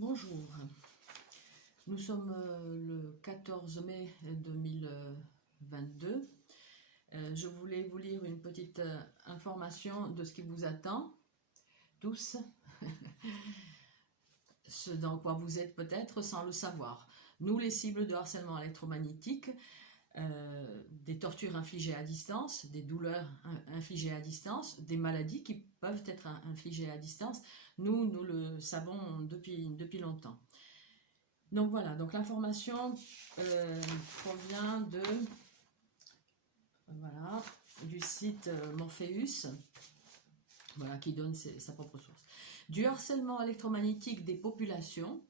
Bonjour, nous sommes le 14 mai 2022. Je voulais vous lire une petite information de ce qui vous attend, tous, ce dans quoi vous êtes peut-être sans le savoir. Nous, les cibles de harcèlement électromagnétique, des tortures infligées à distance, des douleurs infligées à distance, des maladies qui peuvent être infligées à distance, nous le savons depuis longtemps. Donc voilà, donc l'information provient du site Morpheus, voilà, qui donne sa propre source. Du harcèlement électromagnétique des populations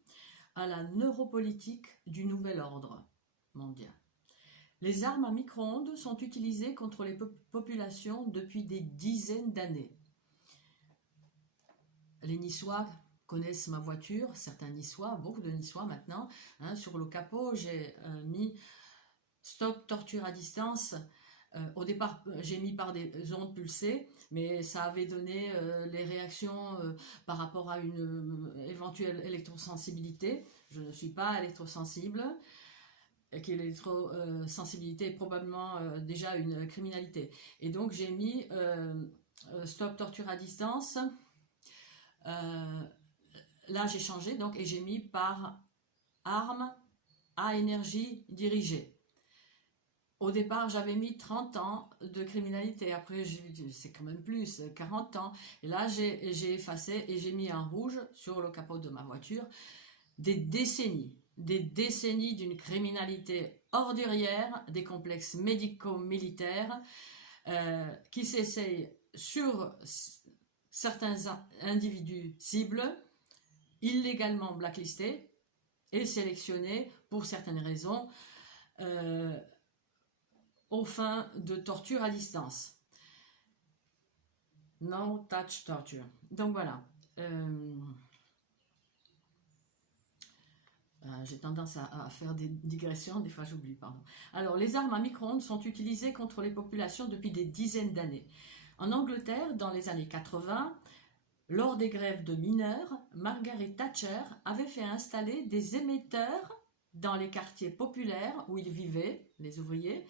à la neuropolitique du nouvel ordre mondial. Les armes à micro-ondes sont utilisées contre les populations depuis des dizaines d'années. Les Niçois connaissent ma voiture, certains Niçois, beaucoup de Niçois maintenant. Sur le capot, j'ai mis « Stop torture à distance ». Au départ, j'ai mis par des ondes pulsées, mais ça avait donné les réactions par rapport à une éventuelle électrosensibilité. Je ne suis pas électrosensible. Que l'électrosensibilité est probablement déjà une criminalité. Et donc j'ai mis stop torture à distance. Là j'ai changé donc et j'ai mis par arme à énergie dirigée. Au départ j'avais mis 30 ans de criminalité, après c'est quand même plus, 40 ans. Et là j'ai effacé et j'ai mis en rouge sur le capot de ma voiture des décennies d'une criminalité ordurière, des complexes médico-militaires qui s'essayent sur certains individus cibles, illégalement blacklistés et sélectionnés pour certaines raisons aux fins de torture à distance. No touch torture. Donc voilà. J'ai tendance à faire des digressions, des fois j'oublie, pardon. Alors, les armes à micro-ondes sont utilisées contre les populations depuis des dizaines d'années. En Angleterre, dans les années 80, lors des grèves de mineurs, Margaret Thatcher avait fait installer des émetteurs dans les quartiers populaires où ils vivaient, les ouvriers,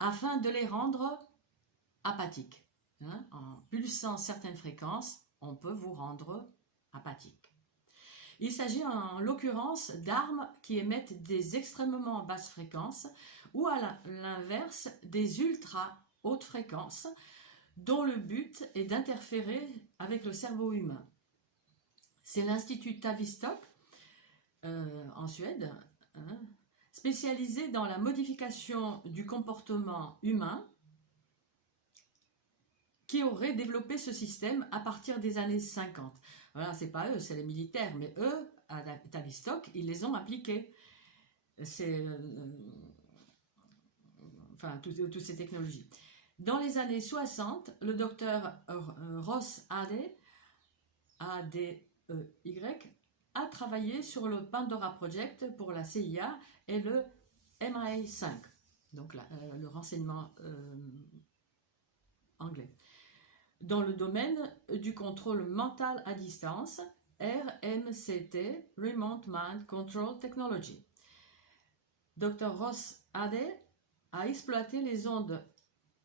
afin de les rendre apathiques. En pulsant certaines fréquences, on peut vous rendre apathique. Il s'agit en l'occurrence d'armes qui émettent des extrêmement basses fréquences ou à l'inverse des ultra hautes fréquences dont le but est d'interférer avec le cerveau humain. C'est l'Institut Tavistock en Suède, spécialisé dans la modification du comportement humain, qui aurait développé ce système à partir des années 50. Voilà, c'est pas eux, c'est les militaires, mais eux, à Tavistock, ils les ont appliqués. C'est toutes ces technologies. Dans les années 60, le docteur Ross Adey, A-D-E-Y, a travaillé sur le Pandora Project pour la CIA et le MI5, donc le renseignement anglais, dans le domaine du contrôle mental à distance, RMCT, Remote Mind Control Technology. Dr. Ross Adey a exploité les ondes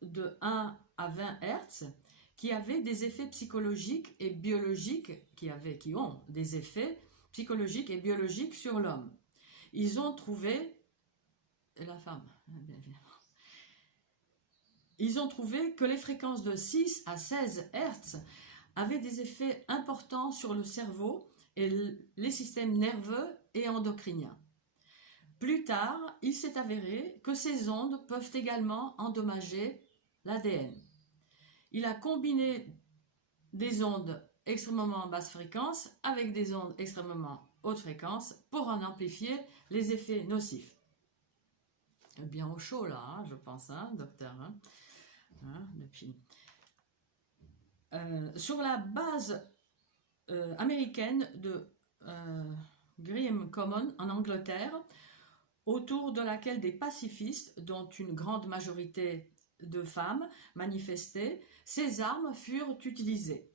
de 1 à 20 Hz qui avaient des effets psychologiques et biologiques, qui ont des effets psychologiques et biologiques sur l'homme. Ils ont trouvé, et la femme, bien évidemment, ils ont trouvé que les fréquences de 6 à 16 Hz avaient des effets importants sur le cerveau et les systèmes nerveux et endocriniens. Plus tard, il s'est avéré que ces ondes peuvent également endommager l'ADN. Il a combiné des ondes extrêmement basse fréquence avec des ondes extrêmement haute fréquence pour en amplifier les effets nocifs. Bien au chaud là, je pense, docteur. Depuis. Sur la base américaine de Graham Common en Angleterre, autour de laquelle des pacifistes, dont une grande majorité de femmes, manifestaient, ces armes furent utilisées.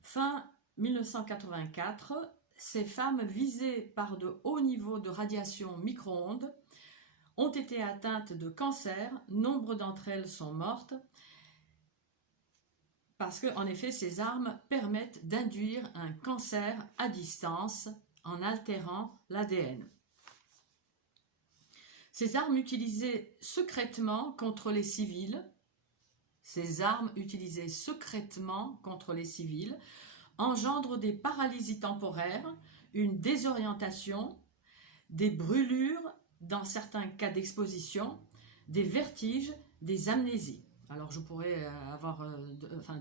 Fin 1984, ces femmes visées par de hauts niveaux de radiation micro-ondes ont été atteintes de cancer. Nombre d'entre elles sont mortes parce que, en effet, ces armes permettent d'induire un cancer à distance en altérant l'ADN. Ces armes utilisées secrètement contre les civils, engendrent des paralysies temporaires, une désorientation, des brûlures dans certains cas d'exposition, des vertiges, des amnésies. Alors je pourrais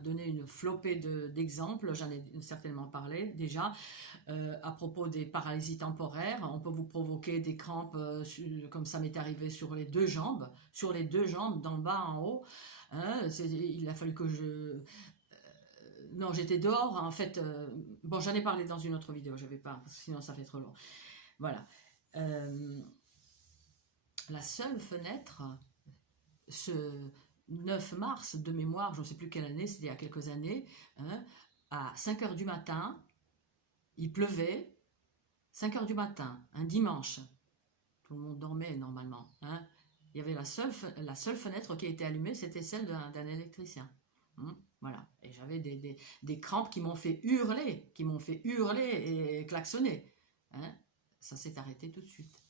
donner une flopée d'exemples, j'en ai certainement parlé déjà. À propos des paralysies temporaires, on peut vous provoquer des crampes, comme ça m'est arrivé sur les deux jambes, d'en bas en haut. Il a fallu que non, j'étais dehors, en fait. Bon, j'en ai parlé dans une autre vidéo, je vais pas, sinon ça fait trop long. Voilà. La seule fenêtre, ce 9 mars de mémoire, je ne sais plus quelle année, c'était il y a quelques années, hein, à 5 h du matin, il pleuvait, 5 h du matin, un dimanche, tout le monde dormait normalement, hein, il y avait la seule fenêtre qui était allumée, c'était celle d'un électricien. Voilà, et j'avais des crampes qui m'ont fait hurler, et klaxonner. Hein. Ça s'est arrêté tout de suite.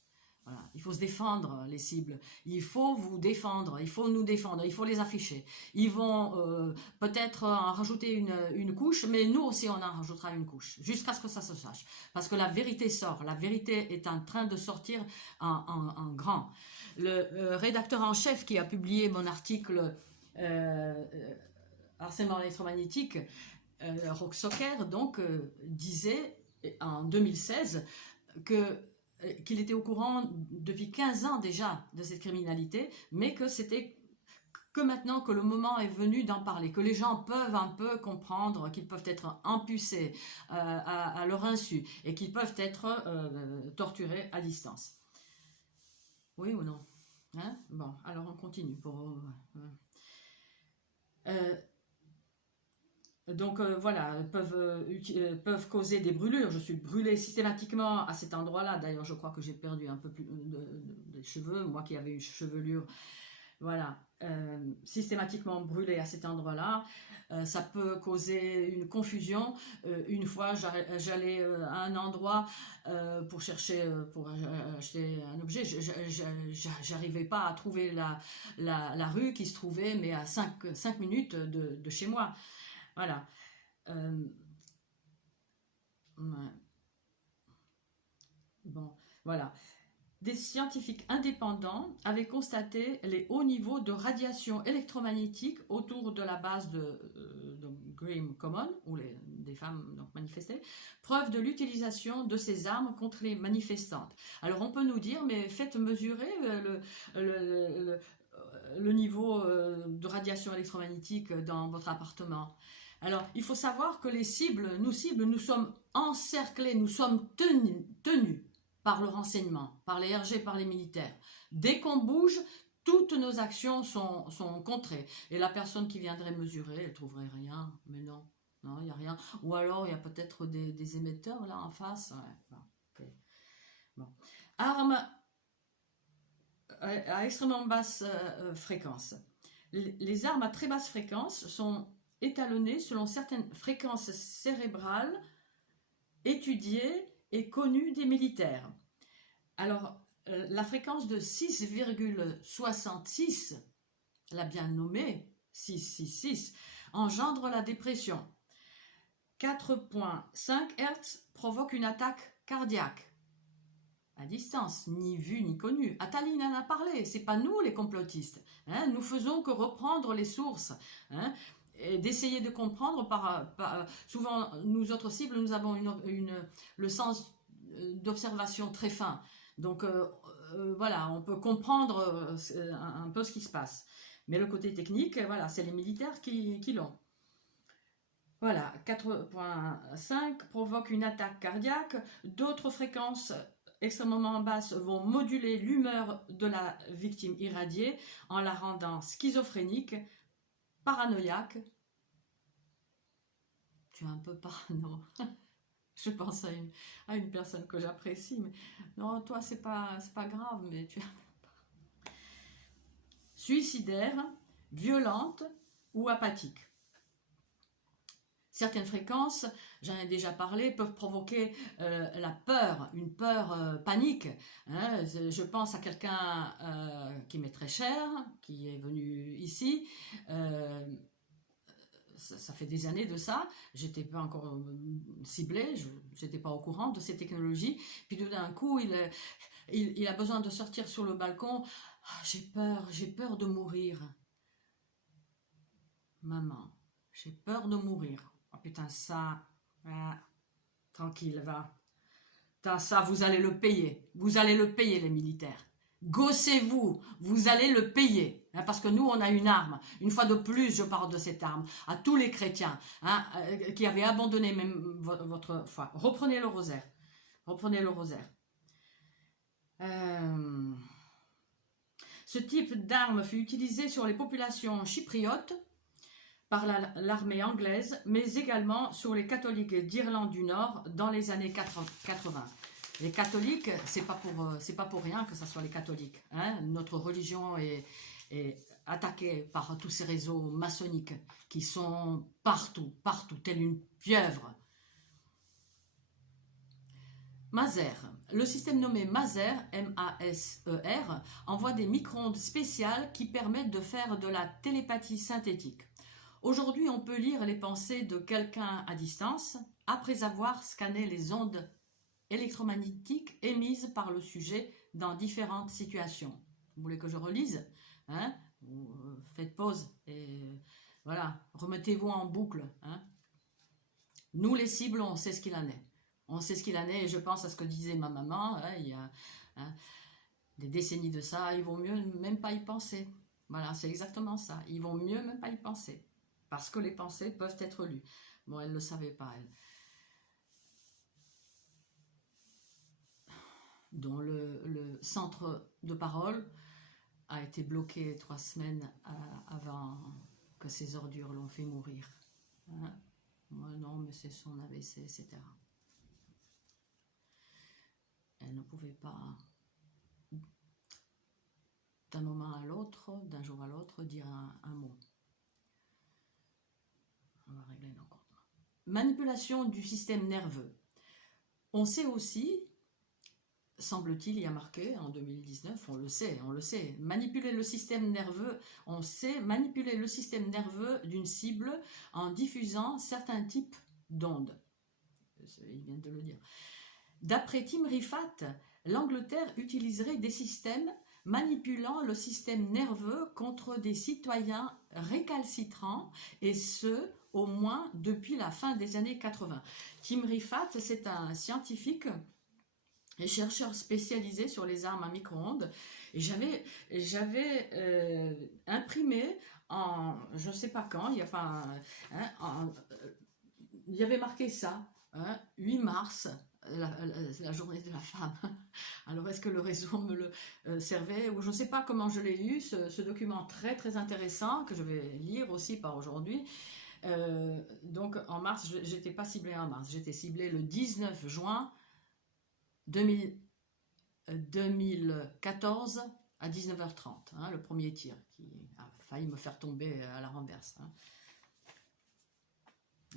Voilà. Il faut se défendre, les cibles. Il faut vous défendre, il faut nous défendre, il faut les afficher. Ils vont peut-être en rajouter une couche, mais nous aussi on en rajoutera une couche, jusqu'à ce que ça se sache. Parce que la vérité sort, la vérité est en train de sortir en grand. Le rédacteur en chef qui a publié mon article harcèlement électromagnétique, Rock Soccer, donc, disait en 2016 qu'il était au courant depuis 15 ans déjà de cette criminalité, mais que c'était que maintenant que le moment est venu d'en parler, que les gens peuvent un peu comprendre qu'ils peuvent être empucés à leur insu et qu'ils peuvent être torturés à distance. Oui ou non, hein? Bon, alors on continue pour... Donc voilà, peuvent causer des brûlures. Je suis brûlée systématiquement à cet endroit-là. D'ailleurs, je crois que j'ai perdu un peu plus de cheveux, moi qui avais une chevelure. Voilà, systématiquement brûlée à cet endroit-là. Ça peut causer une confusion. Une fois, j'allais à un endroit pour chercher, pour acheter un objet. J'arrivais pas à trouver la rue qui se trouvait, mais à 5 minutes de chez moi. Voilà. Ouais. Bon, voilà. Des scientifiques indépendants avaient constaté les hauts niveaux de radiation électromagnétique autour de la base de Green Common, où des femmes donc, manifestaient, preuve de l'utilisation de ces armes contre les manifestantes. Alors on peut nous dire, mais faites mesurer le niveau de radiation électromagnétique dans votre appartement. Alors, il faut savoir que les cibles, nous sommes encerclés, nous sommes tenus par le renseignement, par les RG, par les militaires. Dès qu'on bouge, toutes nos actions sont contrées. Et la personne qui viendrait mesurer, elle ne trouverait rien. Mais non, il n'y a rien. Ou alors, il y a peut-être des émetteurs là en face. Ouais, bon, okay. Bon. Armes à extrêmement basse fréquence. Les armes à très basse fréquence sont étalonnées selon certaines fréquences cérébrales étudiées et connues des militaires. Alors, la fréquence de 6,66, l'a bien nommée, 666, engendre la dépression. 4,5 Hz provoque une attaque cardiaque. À distance, ni vu ni connu. Attali en a parlé, c'est pas nous les complotistes. Hein, nous faisons que reprendre les sources. Hein, et d'essayer de comprendre souvent nous autres cibles, nous avons le sens d'observation très fin. Donc voilà, on peut comprendre un peu ce qui se passe. Mais le côté technique, voilà, c'est les militaires qui l'ont. Voilà, 4,5 provoque une attaque cardiaque. D'autres fréquences extrêmement basses vont moduler l'humeur de la victime irradiée en la rendant schizophrénique, paranoïaque. Tu es un peu parano. Je pense à une personne que j'apprécie, mais non, toi, c'est pas grave, mais tu... Suicidaire, violente ou apathique. Certaines fréquences, j'en ai déjà parlé, peuvent provoquer la peur, une peur panique. Hein. Je pense à quelqu'un qui m'est très cher, qui est venu ici. Ça fait des années de ça. J'étais pas encore ciblée, j'étais pas au courant de ces technologies. Puis tout d'un coup, il a besoin de sortir sur le balcon. Ah, j'ai peur de mourir. Maman, j'ai peur de mourir. Oh putain, ça, ah, tranquille, va. Putain, ça, vous allez le payer. Vous allez le payer, les militaires. Gossez-vous, vous allez le payer. Hein, parce que nous, on a une arme. Une fois de plus, je parle de cette arme à tous les chrétiens hein, qui avaient abandonné même votre foi. Reprenez le rosaire. Reprenez le rosaire. Ce type d'arme fut utilisé sur les populations chypriotes par l'armée anglaise, mais également sur les catholiques d'Irlande du Nord dans les années 80. Les catholiques, c'est pas pour rien que ce soit les catholiques. Hein. Notre religion est attaquée par tous ces réseaux maçonniques qui sont partout, telle une pieuvre. Maser. Le système nommé Maser, M-A-S-E-R, envoie des micro-ondes spéciales qui permettent de faire de la télépathie synthétique. Aujourd'hui, on peut lire les pensées de quelqu'un à distance après avoir scanné les ondes électromagnétiques émises par le sujet dans différentes situations. Vous voulez que je relise hein? Faites pause et voilà, remettez-vous en boucle. Hein? Nous, les cibles, on sait ce qu'il en est. On sait ce qu'il en est et je pense à ce que disait ma maman, hein, il y a des décennies de ça, il vaut mieux même pas y penser. Voilà, c'est exactement ça. Il vaut mieux même pas y penser. Parce que les pensées peuvent être lues. Bon, elle ne le savait pas, elle. Dont le centre de parole a été bloqué 3 semaines avant que ces ordures l'ont fait mourir. Hein? Moi, non, mais c'est son AVC, etc. Elle ne pouvait pas, d'un moment à l'autre, d'un jour à l'autre, dire un mot. On va régler nos comptes. Manipulation du système nerveux. On sait aussi, semble-t-il, il y a marqué en 2019, on le sait, manipuler le système nerveux, on sait manipuler le système nerveux d'une cible en diffusant certains types d'ondes. Il vient de le dire. D'après Tim Rifat, l'Angleterre utiliserait des systèmes manipulant le système nerveux contre des citoyens récalcitrants, et ce, au moins depuis la fin des années 80. Tim Rifat, c'est un scientifique et chercheur spécialisé sur les armes à micro-ondes. Et j'avais imprimé en, je ne sais pas quand, il y avait marqué ça, hein, 8 mars, la journée de la femme. Alors est-ce que le réseau me le servait, ou je ne sais pas comment je l'ai eu, ce document très très intéressant que je vais lire aussi par aujourd'hui. Donc en mars, j'étais pas ciblée en mars, j'étais ciblée le 19 juin 2014 à 19h30, hein, le premier tir qui a failli me faire tomber à la renverse. Hein.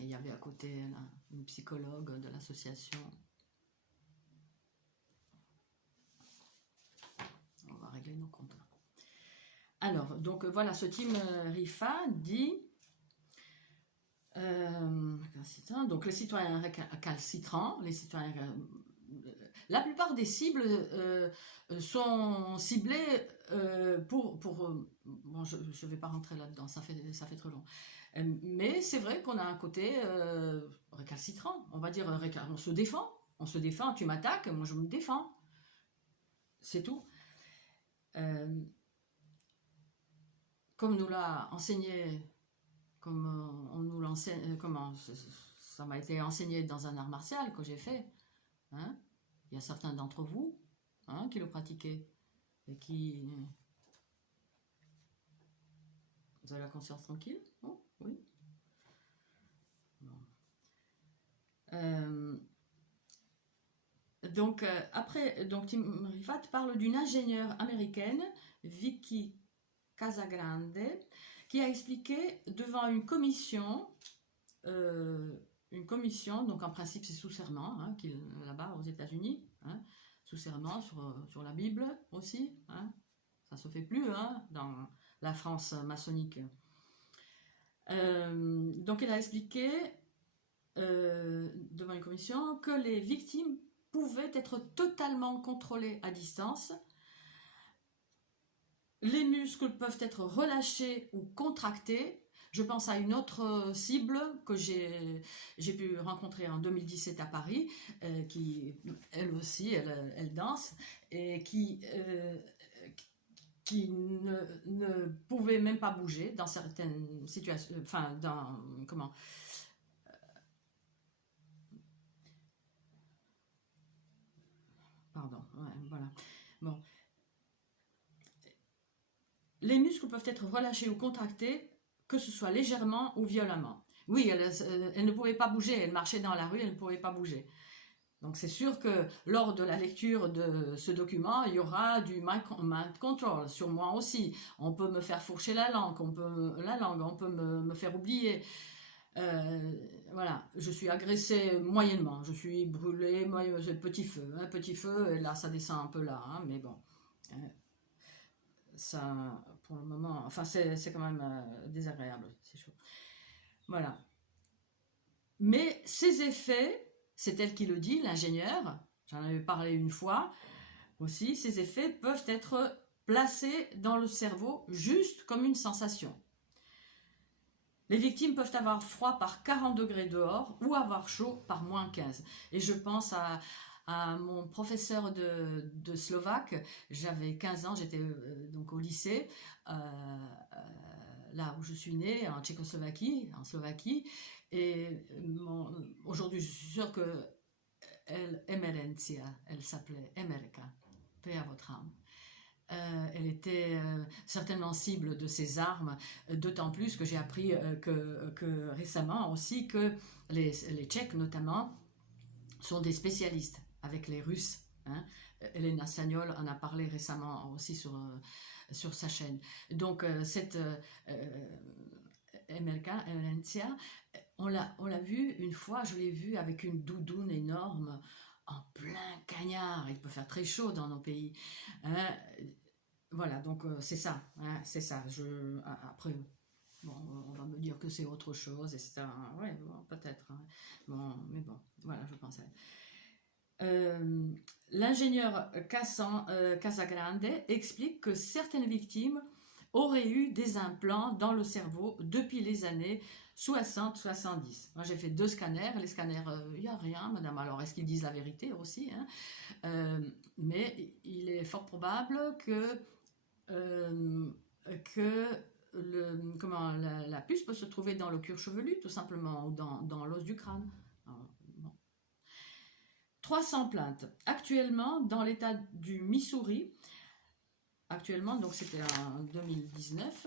Et il y avait à côté là, une psychologue de l'association. On va régler nos comptes. Alors, donc voilà, ce Tim Rifat dit donc les citoyens récalcitrants, la plupart des cibles sont ciblées bon, je ne vais pas rentrer là-dedans, ça fait trop long. Mais c'est vrai qu'on a un côté récalcitrant, on va dire, on se défend, tu m'attaques, moi je me défends, c'est tout. Comme nous l'a enseigné, comme on nous l'enseigne, comment ça m'a été enseigné dans un art martial que j'ai fait, hein. Il y a certains d'entre vous hein, qui le pratiquez et qui... Vous avez la conscience tranquille? Oh, oui. Bon. Donc, après, donc Tim Rifat parle d'une ingénieure américaine, Vicky Casagrande, qui a expliqué devant une commission, donc en principe c'est sous serment, hein, là-bas aux États-Unis, hein, sous serment sur la Bible aussi, hein, ça se fait plus hein, dans la France maçonnique. Donc elle a expliqué devant une commission que les victimes pouvaient être totalement contrôlées à distance. Les muscles peuvent être relâchés ou contractés. Je pense à une autre cible que j'ai pu rencontrer en 2017 à Paris, qui elle aussi, elle danse, et qui ne pouvait même pas bouger dans certaines situations, enfin, comment pardon, ouais, voilà. Bon. Les muscles peuvent être relâchés ou contractés, que ce soit légèrement ou violemment. Oui, elle ne pouvait pas bouger, elle marchait dans la rue, elle ne pouvait pas bouger. Donc c'est sûr que lors de la lecture de ce document, il y aura du mind control sur moi aussi. On peut me faire fourcher la langue, on peut me faire oublier. Voilà, je suis agressée moyennement, je suis brûlée, petit feu, et là ça descend un peu là, hein, mais bon, ça, pour le moment, enfin c'est quand même désagréable, c'est chaud. Voilà. Mais ces effets, c'est elle qui le dit, l'ingénieur, j'en avais parlé une fois aussi, ces effets peuvent être placés dans le cerveau juste comme une sensation. Les victimes peuvent avoir froid par 40 degrés dehors ou avoir chaud par moins 15. Et je pense à mon professeur de slovaque, j'avais 15 ans, j'étais donc au lycée, là où je suis née, en Tchécoslovaquie, en Slovaquie, et aujourd'hui je suis sûre que Emerencia, elle s'appelait Emerka, paix à votre âme. Elle était certainement cible de ces armes, d'autant plus que j'ai appris que récemment aussi que les Tchèques notamment sont des spécialistes avec les Russes. Hein. Elena Sagnol en a parlé récemment aussi sur sa chaîne. Donc cette Emerencia, on l'a vu une fois, je l'ai vue avec une doudoune énorme en plein cagnard. Il peut faire très chaud dans nos pays. Hein. Voilà, donc c'est ça. Hein, c'est ça. Après, bon, on va me dire que c'est autre chose, etc. Ouais, bon, peut-être. Hein. Bon, mais bon, voilà, je pensais. L'ingénieur Casagrande explique que certaines victimes auraient eu des implants dans le cerveau depuis les années 60-70. Moi j'ai fait 2 scanners, les scanners, il n'y a rien madame, alors est-ce qu'ils disent la vérité aussi hein, mais il est fort probable que la puce peut se trouver dans le cuir chevelu tout simplement, ou dans l'os du crâne. Alors, bon. 300 plaintes. Actuellement, dans l'état du Missouri, actuellement, donc c'était en 2019,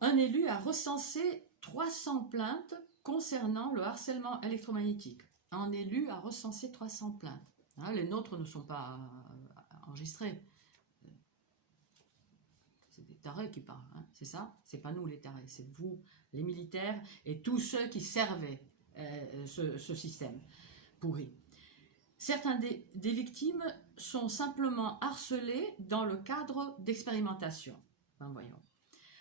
un élu a recensé 300 plaintes concernant le harcèlement électromagnétique. Un élu a recensé 300 plaintes. Hein, les nôtres ne sont pas enregistrés. C'est des tarés qui parlent, hein, c'est ça? C'est pas nous les tarés, c'est vous, les militaires, et tous ceux qui servaient ce système pourri. Certains des victimes sont simplement harcelées dans le cadre d'expérimentation. Ben voyons.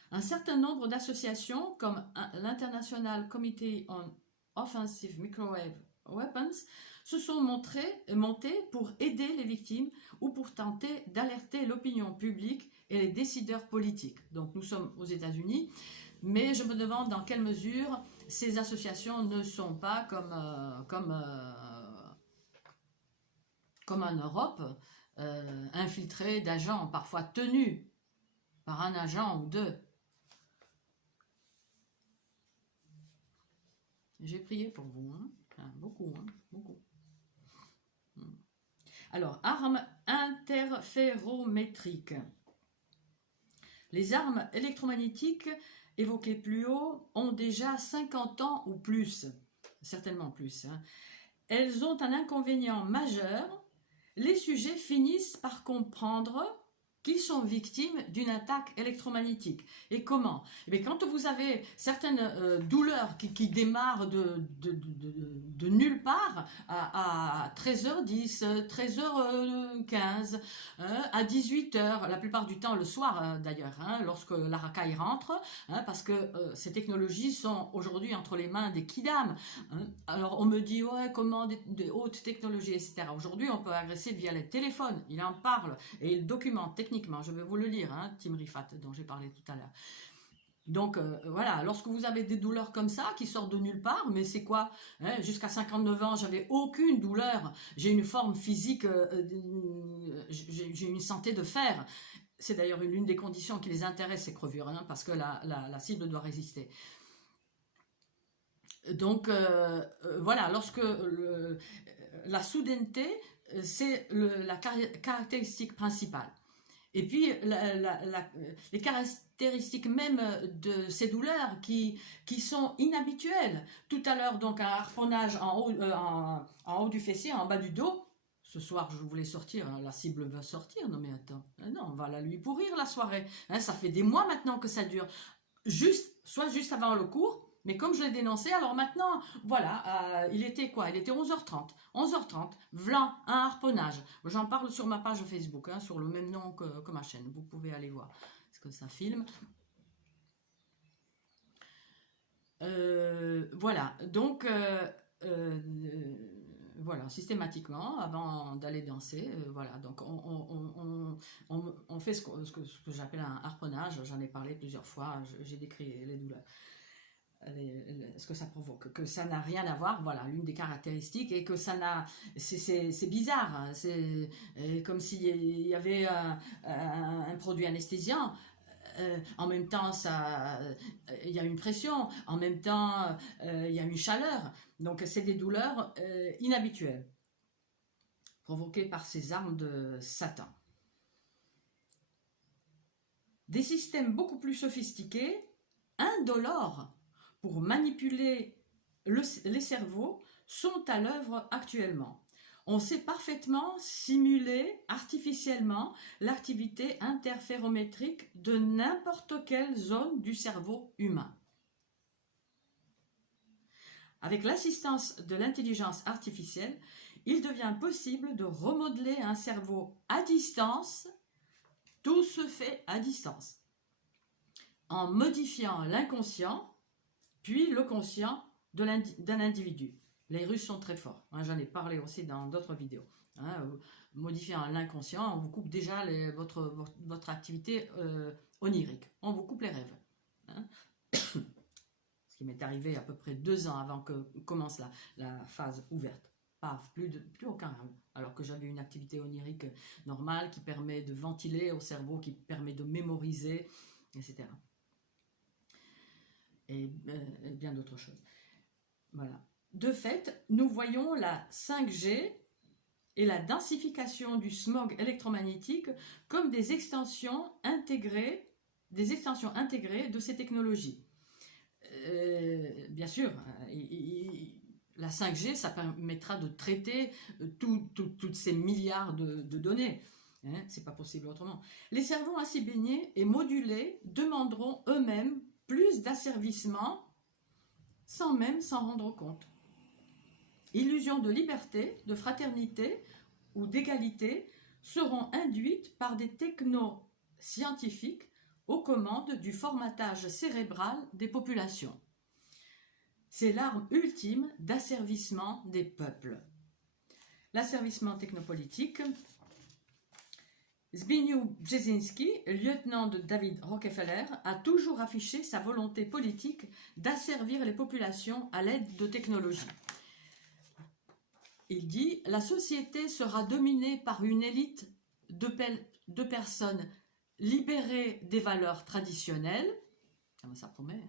Un certain nombre d'associations, comme l'International Committee on Offensive Microwave Weapons, se sont montées pour aider les victimes ou pour tenter d'alerter l'opinion publique et les décideurs politiques. Donc nous sommes aux États-Unis, mais je me demande dans quelle mesure ces associations ne sont pas comme en Europe, infiltrées d'agents, parfois tenus par un agent ou deux. J'ai prié pour vous, hein. Enfin, beaucoup, hein, beaucoup. Alors, armes interférométriques. Les armes électromagnétiques évoquées plus haut ont déjà 50 ans ou plus, certainement plus. Hein. Elles ont un inconvénient majeur, les sujets finissent par comprendre qu'ils sont victimes d'une attaque électromagnétique. Et comment? Eh bien, quand vous avez certaines douleurs qui démarrent de nulle part, à 13h10, 13h15, à 18h, la plupart du temps le soir d'ailleurs, lorsque la racaille rentre, parce que ces technologies sont aujourd'hui entre les mains des kidams. Alors on me dit, ouais, comment des hautes technologies, etc. Aujourd'hui, on peut agresser via les téléphones. Il en parle et il documente techniquement. Je vais vous le lire, Tim Rifat, dont j'ai parlé tout à l'heure. Donc voilà, lorsque vous avez des douleurs comme ça qui sortent de nulle part, mais c'est quoi, jusqu'à 59 ans, j'avais aucune douleur, j'ai une forme physique, j'ai une santé de fer. C'est d'ailleurs l'une des conditions qui les intéresse, ces crevures, parce que la cible doit résister. Donc voilà, lorsque la soudaineté, c'est la caractéristique principale. Et puis, les caractéristiques même de ces douleurs qui sont inhabituelles. Tout à l'heure, donc, un harponnage en haut du fessier, en bas du dos. Ce soir, je voulais sortir, la cible va sortir. Non, mais attends, non, on va la lui pourrir la soirée. Ça fait des mois maintenant que ça dure. Soit juste avant le cours, mais comme je l'ai dénoncé, alors maintenant, voilà, il était quoi? Il était 11h30. 11h30, vlan, un harponnage. J'en parle sur ma page Facebook, sur le même nom que ma chaîne. Vous pouvez aller voir ce que ça filme. Voilà, donc, voilà, systématiquement, avant d'aller danser, voilà, donc on fait ce que j'appelle un harponnage. J'en ai parlé plusieurs fois, j'ai décrit les douleurs. Ce que ça provoque, que ça n'a rien à voir, voilà, l'une des caractéristiques, et que ça n'a, c'est bizarre, c'est comme s'il y avait un produit anesthésiant, en même temps il y a une pression, en même temps il y a une chaleur, donc c'est des douleurs inhabituelles, provoquées par ces armes de Satan. Des systèmes beaucoup plus sophistiqués, indolores, pour manipuler les cerveaux sont à l'œuvre actuellement. On sait parfaitement simuler artificiellement l'activité interférométrique de n'importe quelle zone du cerveau humain. Avec l'assistance de l'intelligence artificielle, il devient possible de remodeler un cerveau à distance. Tout se fait à distance, en modifiant l'inconscient, puis le conscient d'un individu. Les Russes sont très forts, j'en ai parlé aussi dans d'autres vidéos. Modifiant l'inconscient, on vous coupe déjà votre activité onirique, on vous coupe les rêves. Ce qui m'est arrivé à peu près 2 ans avant que commence la phase ouverte. Paf, plus aucun rêve. Alors que j'avais une activité onirique normale qui permet de ventiler au cerveau, qui permet de mémoriser, etc. Et bien d'autres choses. Voilà. De fait, nous voyons la 5G et la densification du smog électromagnétique comme des extensions intégrées de ces technologies. Bien sûr, la 5G, ça permettra de traiter toutes ces milliards de données. C'est pas possible autrement. Les cerveaux ainsi baignés et modulés demanderont eux-mêmes plus d'asservissement sans même s'en rendre compte. Illusions de liberté, de fraternité ou d'égalité seront induites par des technoscientifiques aux commandes du formatage cérébral des populations. C'est l'arme ultime d'asservissement des peuples. L'asservissement technopolitique. Zbigniew Brzezinski, lieutenant de David Rockefeller, a toujours affiché sa volonté politique d'asservir les populations à l'aide de technologies. Il dit « La société sera dominée par une élite de personnes libérées des valeurs traditionnelles, ça promet,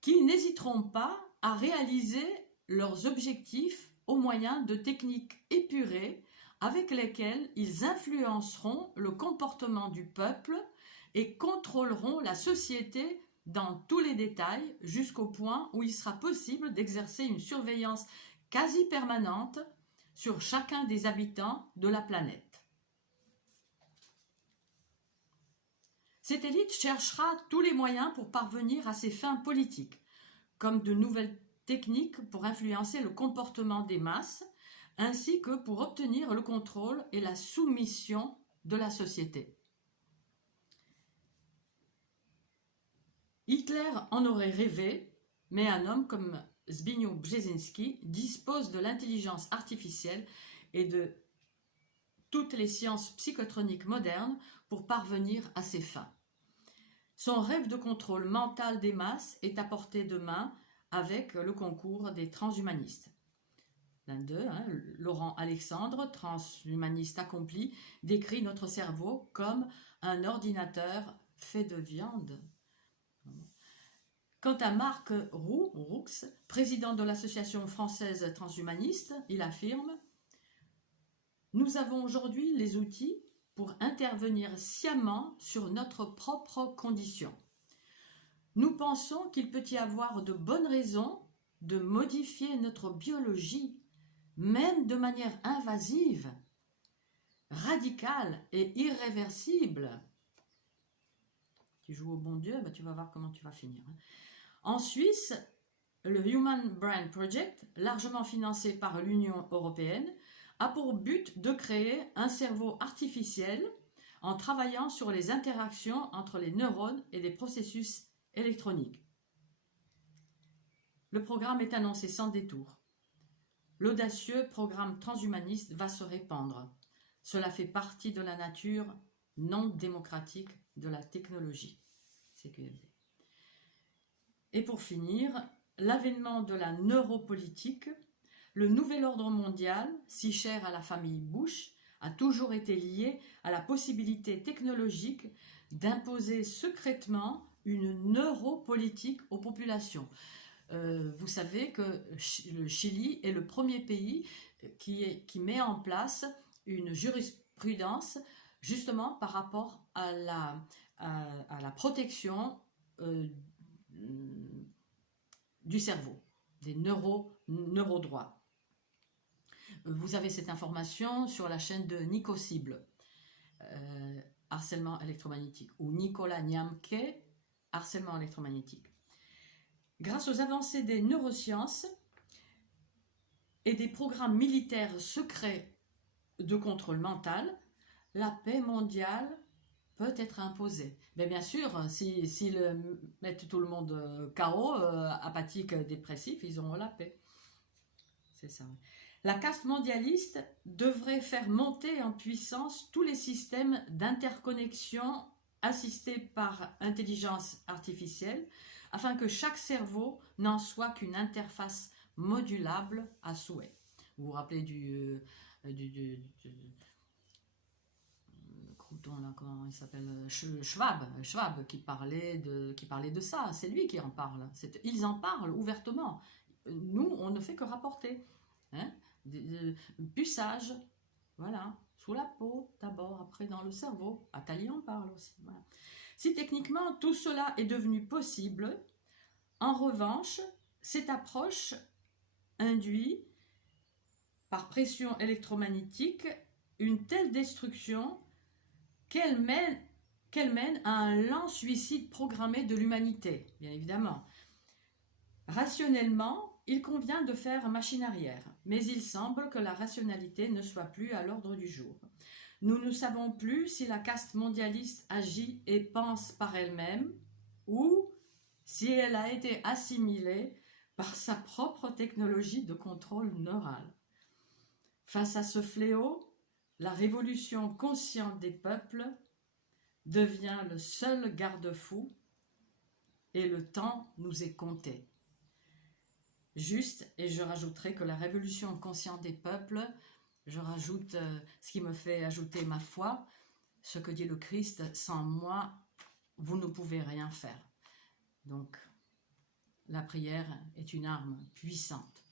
qui n'hésiteront pas à réaliser leurs objectifs au moyen de techniques épurées avec lesquelles ils influenceront le comportement du peuple et contrôleront la société dans tous les détails jusqu'au point où il sera possible d'exercer une surveillance quasi permanente sur chacun des habitants de la planète. Cette élite cherchera tous les moyens pour parvenir à ses fins politiques, comme de nouvelles techniques pour influencer le comportement des masses, ainsi que pour obtenir le contrôle et la soumission de la société. Hitler en aurait rêvé, mais un homme comme Zbigniew Brzezinski dispose de l'intelligence artificielle et de toutes les sciences psychotroniques modernes pour parvenir à ses fins. Son rêve de contrôle mental des masses est à portée de main avec le concours des transhumanistes. L'un d'eux, Laurent Alexandre, transhumaniste accompli, décrit notre cerveau comme un ordinateur fait de viande. Quant à Marc Roux, président de l'Association française transhumaniste, il affirme « Nous avons aujourd'hui les outils pour intervenir sciemment sur notre propre condition. Nous pensons qu'il peut y avoir de bonnes raisons de modifier notre biologie, même de manière invasive, radicale et irréversible. » Tu joues au bon Dieu, tu vas voir comment tu vas finir. En Suisse, le Human Brain Project, largement financé par l'Union européenne, a pour but de créer un cerveau artificiel en travaillant sur les interactions entre les neurones et des processus électroniques. Le programme est annoncé sans détour. L'audacieux programme transhumaniste va se répandre. Cela fait partie de la nature non démocratique de la technologie. CQFD. Et pour finir, l'avènement de la neuropolitique, le nouvel ordre mondial, si cher à la famille Bush, a toujours été lié à la possibilité technologique d'imposer secrètement une neuropolitique aux populations. Vous savez que le Chili est le premier pays qui met en place une jurisprudence justement par rapport à la protection du cerveau, des neurodroits. Vous avez cette information sur la chaîne de Nico Cible, harcèlement électromagnétique, ou Nicolas Niamke, harcèlement électromagnétique. Grâce aux avancées des neurosciences et des programmes militaires secrets de contrôle mental, la paix mondiale peut être imposée. Mais bien sûr, s'ils mettent tout le monde KO, apathique, dépressif, ils auront la paix. C'est ça. La caste mondialiste devrait faire monter en puissance tous les systèmes d'interconnexion assistés par intelligence artificielle, afin que chaque cerveau n'en soit qu'une interface modulable à souhait. Vous vous rappelez du crouton là, comment il s'appelle, Schwab qui parlait de ça. C'est lui qui en parle. Ils en parlent ouvertement. Nous, on ne fait que rapporter. Puçage, voilà, sous la peau d'abord, après dans le cerveau. Attali en parle aussi. Voilà. Si techniquement tout cela est devenu possible, en revanche, cette approche induit par pression électromagnétique une telle destruction qu'elle mène à un lent suicide programmé de l'humanité, bien évidemment. Rationnellement, il convient de faire machine arrière, mais il semble que la rationalité ne soit plus à l'ordre du jour. Nous ne savons plus si la caste mondialiste agit et pense par elle-même ou si elle a été assimilée par sa propre technologie de contrôle neural. Face à ce fléau, la révolution consciente des peuples devient le seul garde-fou et le temps nous est compté. Juste, et je rajouterai que la révolution consciente des peuples, je rajoute ce qui me fait ajouter ma foi, ce que dit le Christ, sans moi, vous ne pouvez rien faire. Donc, la prière est une arme puissante.